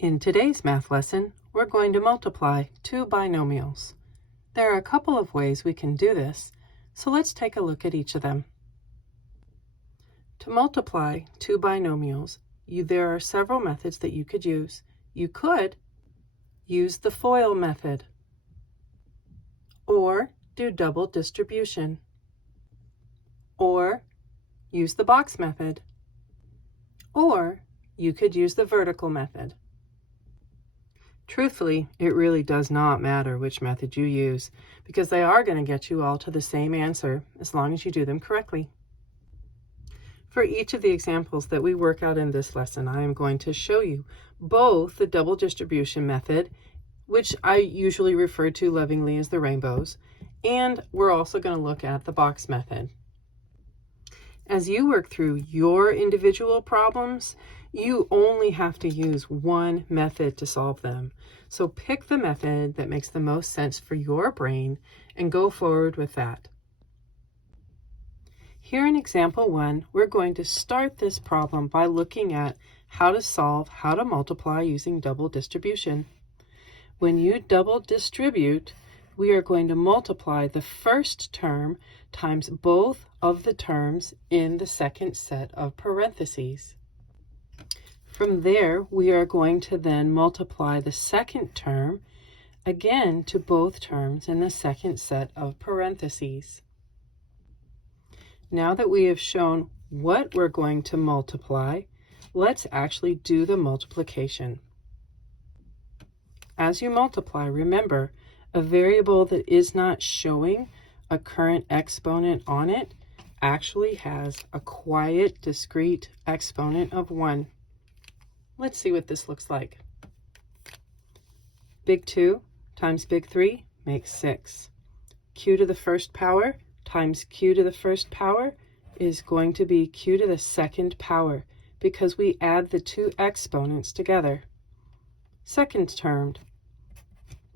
In today's math lesson, we're going to multiply two binomials. There are a couple of ways we can do this, so let's take a look at each of them. To multiply two binomials, there are several methods that you could use. You could use the FOIL method, or do double distribution, or use the box method, or you could use the vertical method. Truthfully, it really does not matter which method you use, because they are going to get you all to the same answer as long as you do them correctly. For each of the examples that we work out in this lesson, I am going to show you both the double distribution method, which I usually refer to lovingly as the rainbows, and we're also going to look at the box method. As you work through your individual problems, you only have to use one method to solve them. So pick the method that makes the most sense for your brain and go forward with that. Here in example 1, we're going to start this problem by looking at how to multiply using double distribution. When you double distribute, we are going to multiply the first term times both of the terms in the second set of parentheses. From there, we are going to then multiply the second term again to both terms in the second set of parentheses. Now that we have shown what we're going to multiply, let's actually do the multiplication. As you multiply, remember, a variable that is not showing a current exponent on it actually has a quiet, discrete exponent of 1. Let's see what this looks like. Big 2 times big 3 makes 6. Q to the first power times q to the first power is going to be q to the second power because we add the two exponents together. Second term,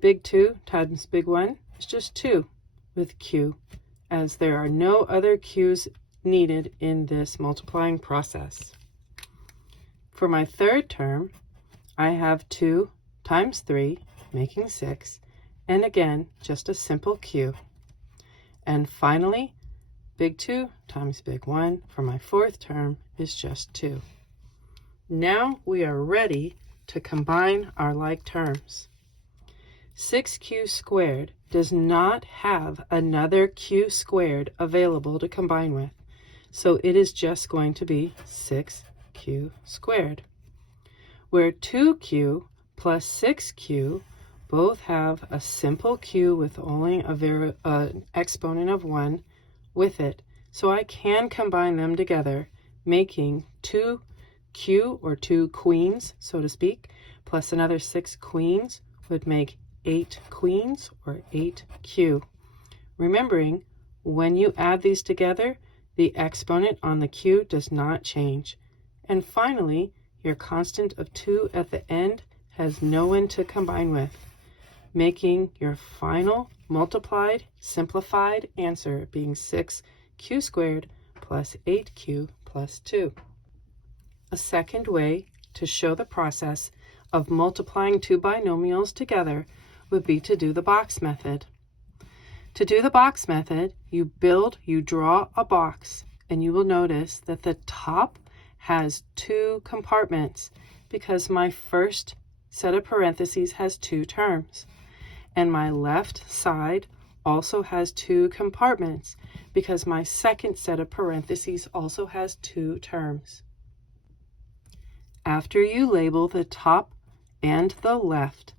big 2 times big 1 is just 2 with q, as there are no other q's needed in this multiplying process. For my third term, I have 2 times 3, making 6, and again, just a simple q. And finally, big 2 times big 1 for my fourth term is just 2. Now we are ready to combine our like terms. 6q squared does not have another q squared available to combine with, so it is just going to be 6q squared, where 2q plus 6q both have a simple q with only an exponent of 1 with it, so I can combine them together, making 2q, or 2 queens, so to speak, plus another 6 queens would make 8 queens, or 8q. Remembering, when you add these together, the exponent on the q does not change. And finally, your constant of 2 at the end has no one to combine with, making your final multiplied, simplified answer being 6q squared plus 8q plus 2. A second way to show the process of multiplying two binomials together would be to do the box method. To do the box method, you draw a box, and you will notice that the top has 2 compartments because my first set of parentheses has 2 terms. And my left side also has 2 compartments because my second set of parentheses also has 2 terms. After you label the top and the left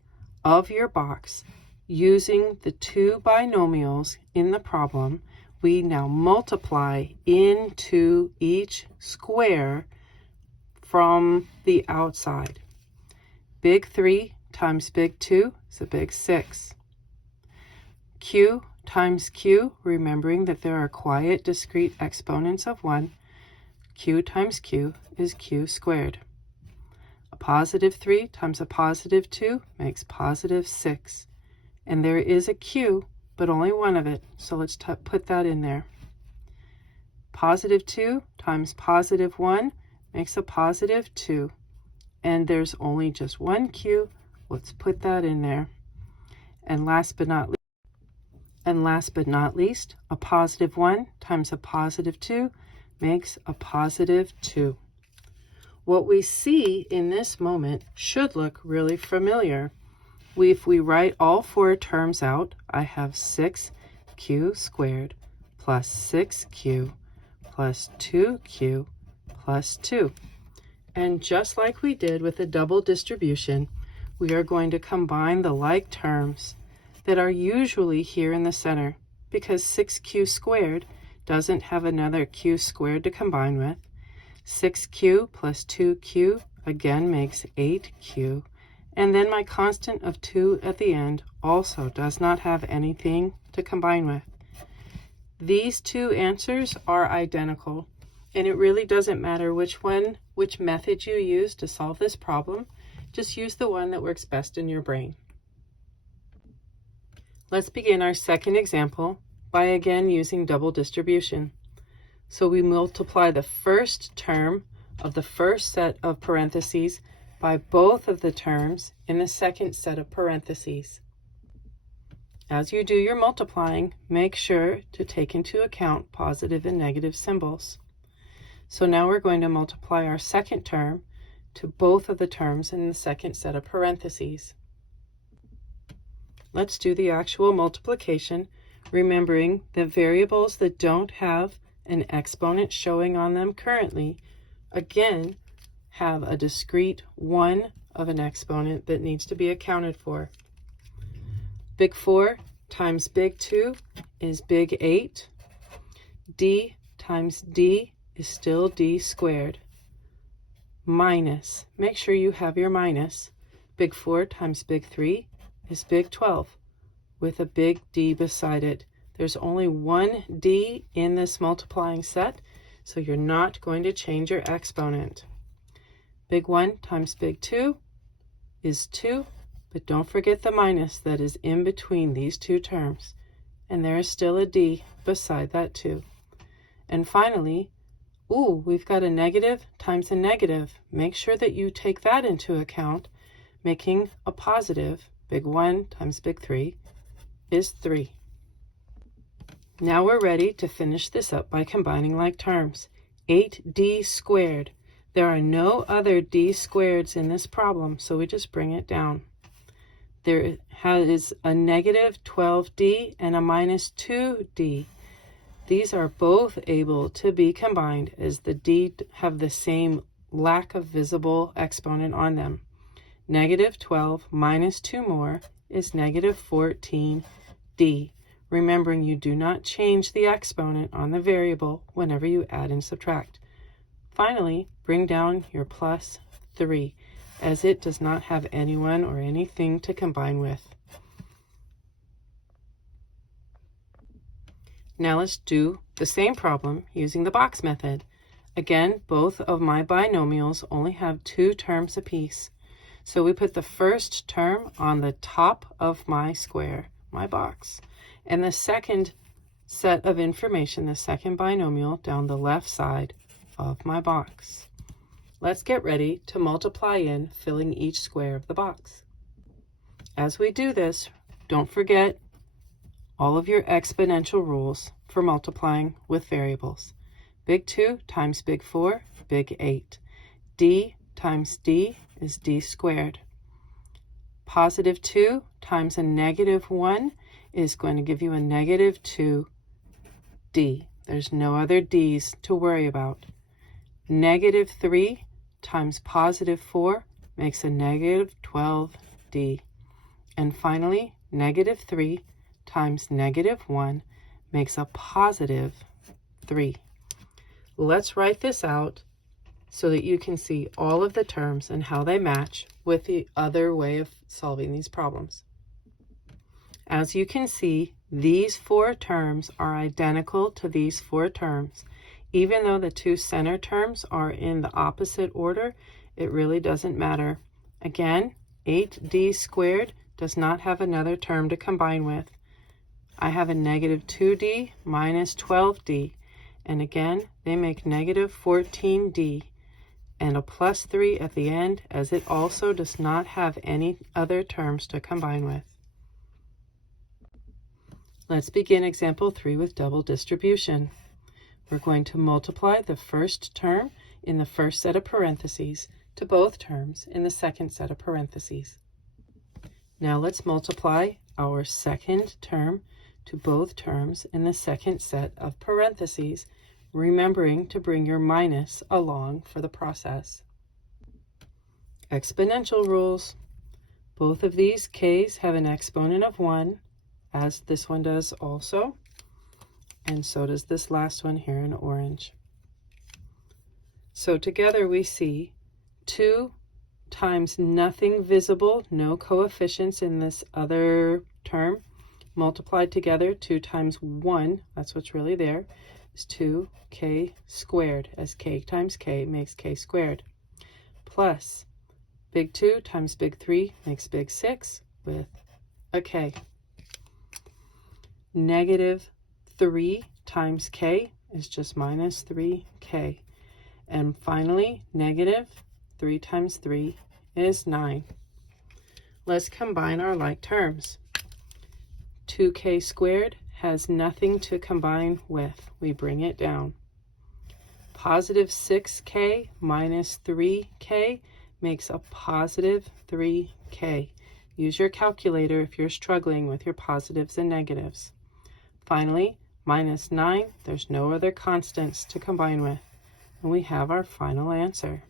of your box using the two binomials in the problem, we now multiply into each square from the outside. Big 3 times big 2 is a big 6. Q times q, remembering that there are quiet, discrete exponents of 1, q times q is q squared. A positive 3 times a positive 2 makes positive 6. And there is a q, but only one of it, so let's put that in there. Positive 2 times positive 1 makes a positive 2. and there's only just one q. Let's put that in there. And last but not least, a positive 1 times a positive 2 makes a positive 2. What we see in this moment should look really familiar. If we write all four terms out, I have 6q squared plus 6q plus 2q plus 2. And just like we did with the double distribution, we are going to combine the like terms that are usually here in the center, because 6q squared doesn't have another q squared to combine with. 6q plus 2q again makes 8q. And then my constant of 2 at the end also does not have anything to combine with. These two answers are identical, and it really doesn't matter which method you use to solve this problem. Just use the one that works best in your brain. Let's begin our second example by again using double distribution. So we multiply the first term of the first set of parentheses by both of the terms in the second set of parentheses. As you do your multiplying, make sure to take into account positive and negative symbols. So now we're going to multiply our second term to both of the terms in the second set of parentheses. Let's do the actual multiplication, remembering that variables that don't have an exponent showing on them currently, again, have a discrete 1 of an exponent that needs to be accounted for. Big 4 times big 2 is big 8. D times D is still D squared. Minus, make sure you have your minus. Big 4 times big 3 is big 12 with a big D beside it. There's only one D in this multiplying set, so you're not going to change your exponent. Big 1 times big 2 is 2, but don't forget the minus that is in between these two terms. And there is still a D beside that 2. And finally, we've got a negative times a negative. Make sure that you take that into account, making a positive. Big 1 times big 3 is 3. Now we're ready to finish this up by combining like terms. 8d squared. There are no other d squareds in this problem, so we just bring it down. There is a negative 12d and a minus 2d. These are both able to be combined as the d have the same lack of visible exponent on them. Negative 12 minus 2 more is negative 14d. Remembering you do not change the exponent on the variable whenever you add and subtract. Finally, bring down your plus 3, as it does not have anyone or anything to combine with. Now let's do the same problem using the box method. Again, both of my binomials only have 2 terms apiece. So we put the first term on the top of my square, my box, and the second set of information, the second binomial, down the left side of my box. Let's get ready to multiply in, filling each square of the box. As we do this, don't forget all of your exponential rules for multiplying with variables. Big 2 times big 4, big 8. D times D is D squared. Positive 2 times a negative 1 is going to give you a negative 2d. There's no other d's to worry about. Negative 3 times positive 4 makes a negative 12d. And finally, negative 3 times negative 1 makes a positive 3. Let's write this out so that you can see all of the terms and how they match with the other way of solving these problems. As you can see, these 4 terms are identical to these 4 terms. Even though the 2 center terms are in the opposite order, it really doesn't matter. Again, 8d squared does not have another term to combine with. I have a negative 2d minus 12d, and again, they make negative 14d. and a plus 3 at the end, as it also does not have any other terms to combine with. Let's begin example 3 with double distribution. We're going to multiply the first term in the first set of parentheses to both terms in the second set of parentheses. Now let's multiply our second term to both terms in the second set of parentheses, remembering to bring your minus along for the process. Exponential rules. Both of these k's have an exponent of 1, as this one does also, and so does this last one here in orange. So together we see 2 times nothing visible, no coefficients in this other term, multiplied together. 2 times 1, that's what's really there, is 2k squared, as k times k makes k squared, plus big 2 times big 3 makes big 6 with a k. Negative 3 times k is just minus 3k. And finally, negative 3 times 3 is 9. Let's combine our like terms. 2k squared has nothing to combine with. We bring it down. Positive 6k minus 3k makes a positive 3k. Use your calculator if you're struggling with your positives and negatives. Finally, minus 9, there's no other constants to combine with. And we have our final answer.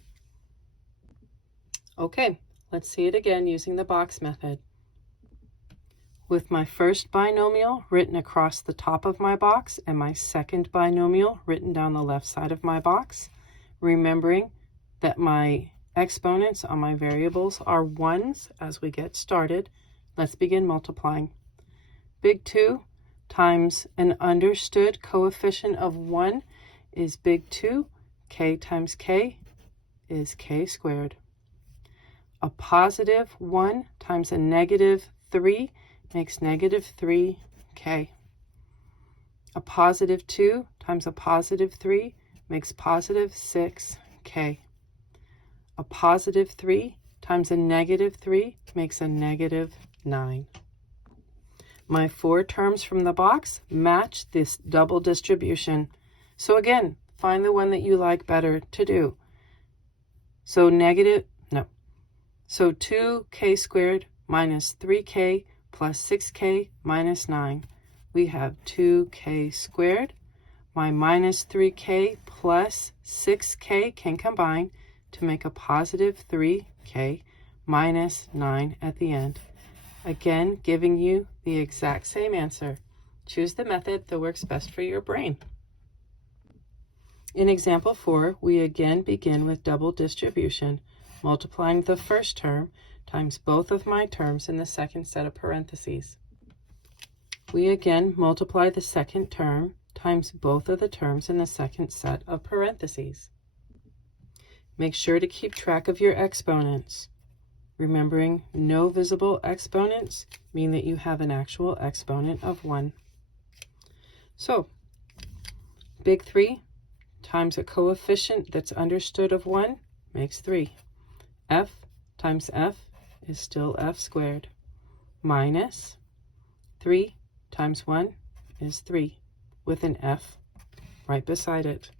Okay, let's see it again using the box method. With my first binomial written across the top of my box and my second binomial written down the left side of my box, remembering that my exponents on my variables are 1s as we get started, let's begin multiplying. Big 2 times an understood coefficient of 1 is big 2. K times k is k squared. A positive 1 times a negative 3 makes negative 3k. A positive 2 times a positive 3 makes positive 6k. A positive 3 times a negative 3 makes a negative 9. My 4 terms from the box match this double distribution. So again, find the one that you like better to do. So 2k squared minus 3k plus 6k minus 9. We have 2k squared. My minus 3k plus 6k can combine to make a positive 3k minus 9 at the end. Again, giving you the exact same answer. Choose the method that works best for your brain. In example 4, we again begin with double distribution, multiplying the first term times both of my terms in the second set of parentheses. We again multiply the second term times both of the terms in the second set of parentheses. Make sure to keep track of your exponents. Remembering no visible exponents mean that you have an actual exponent of 1. So, big 3 times a coefficient that's understood of 1 makes 3. F times f is still f squared, minus 3 times 1 is 3, with an f right beside it.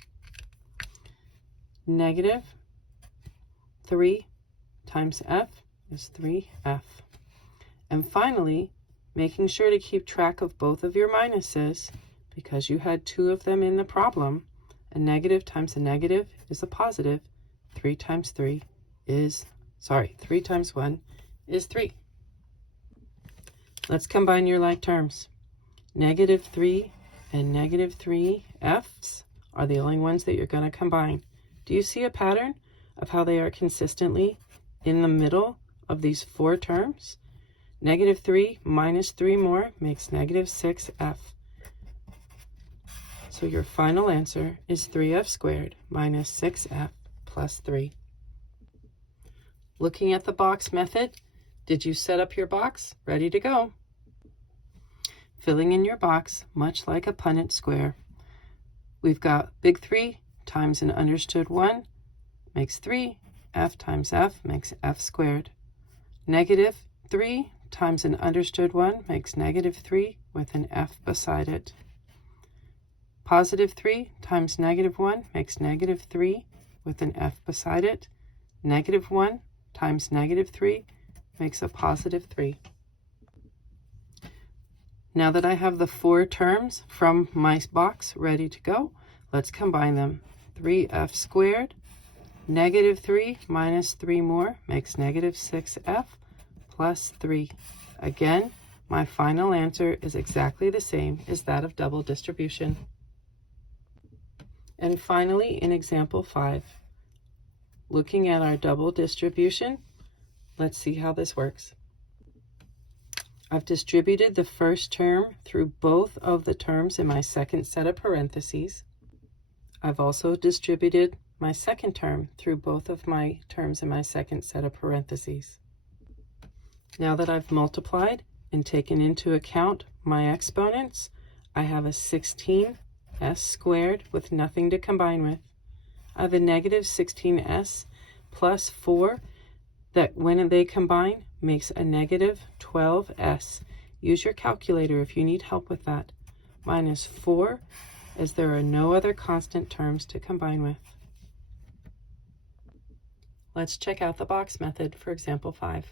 Negative 3 times f is 3f. And finally, making sure to keep track of both of your minuses, because you had 2 of them in the problem. A negative times a negative is a positive. 3 times 1 is 3. Let's combine your like terms. Negative 3 and negative 3f's are the only ones that you're going to combine. Do you see a pattern of how they are consistently in the middle of these 4 terms? Negative 3 minus 3 more makes negative 6f. So your final answer is 3f squared minus 6f plus 3. Looking at the box method, did you set up your box ready to go? Filling in your box, much like a Punnett square. We've got big 3 times an understood 1 makes 3. F times F makes F squared. Negative 3 times an understood 1 makes negative 3 with an F beside it. Positive 3 times negative 1 makes negative 3 with an F beside it. Negative 1 times negative 3 makes a positive 3. Now that I have the 4 terms from my box ready to go, let's combine them. 3F squared, negative 3 minus 3 more makes negative 6F plus 3. Again, my final answer is exactly the same as that of double distribution. And finally, in example 5, looking at our double distribution, let's see how this works. I've distributed the first term through both of the terms in my second set of parentheses. I've also distributed my second term through both of my terms in my second set of parentheses. Now that I've multiplied and taken into account my exponents, I have a 16s squared with nothing to combine with. I have a negative 16s plus 4 that when they combine makes a negative 12s. Use your calculator if you need help with that. Minus 4, as there are no other constant terms to combine with. Let's check out the box method for example 5.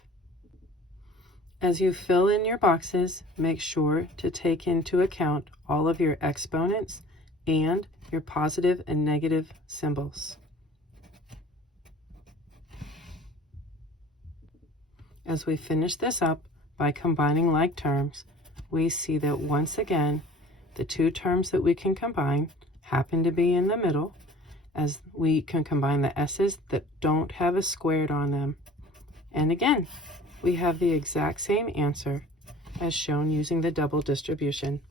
As you fill in your boxes, make sure to take into account all of your exponents and your positive and negative symbols. As we finish this up by combining like terms, we see that once again, the 2 terms that we can combine happen to be in the middle, as we can combine the s's that don't have a squared on them. And again, we have the exact same answer as shown using the double distribution.